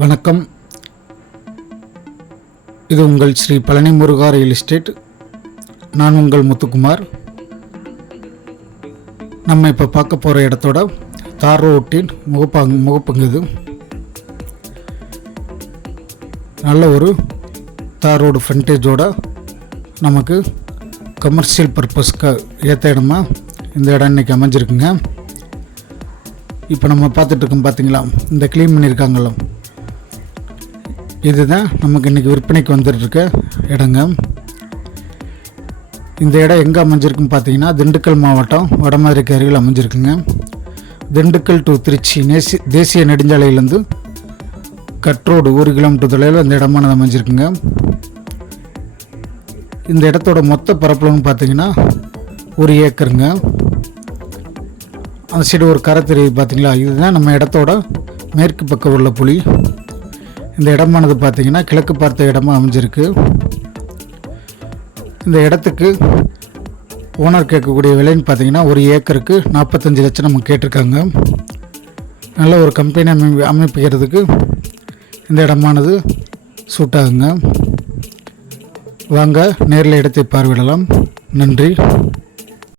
வணக்கம். இது உங்கள் ஸ்ரீ பழனி முருகா ரியல் எஸ்டேட். நான் உங்கள் முத்துக்குமார். நம்ம இப்போ பார்க்க போகிற இடத்தோட தார் ரோட்டின் முகப்பங்கு இது. நல்ல ஒரு தார் ரோடு ஃப்ரண்டேஜோட நமக்கு கமர்ஷியல் பர்பஸ்க்கு ஏற்ற இடமா இந்த இடம் இன்றைக்கி அமைஞ்சிருக்குங்க. இப்போ நம்ம பார்த்துட்ருக்கோம் பார்த்தீங்களா, இந்த க்ளீன் பண்ணியிருக்காங்களோ, இதுதான் நமக்கு இன்றைக்கி விற்பனைக்கு வந்துட்டுருக்க இடங்க. இந்த இடம் எங்கே அமைஞ்சிருக்குன்னு பார்த்தீங்கன்னா, திண்டுக்கல் மாவட்டம் வடமதுரைக்கு அருகில் அமைஞ்சிருக்குங்க. திண்டுக்கல் டு திருச்சி தேசிய நெடுஞ்சாலையிலேருந்து கட்ரோடு 1 கிலோமீட்டர் தொலைவில் இந்த இடமானது அமைஞ்சிருக்குங்க. இந்த இடத்தோட மொத்த பரப்பளவுன்னு பார்த்தீங்கன்னா 1 ஏக்கருங்க. அந்த சைடு ஒரு கரை தெரியுது பார்த்தீங்களா, இதுதான் நம்ம இடத்தோட மேற்கு பக்கம் உள்ள புலி. இந்த இடமானது பார்த்தீங்கன்னா கிழக்கு பார்த்த இடமா அமைஞ்சிருக்கு. இந்த இடத்துக்கு ஓனர் கேட்கக்கூடிய விலைன்னு பார்த்தீங்கன்னா 1 ஏக்கருக்கு 45 லட்சம் நம்ம கேட்டிருக்காங்க. நல்ல ஒரு கம்பெனி அமைப்பிக்கிறதுக்கு இந்த இடமானது சூட் ஆகுங்க. வாங்க நேரில் இடத்தை பார்வையிடலாம். நன்றி.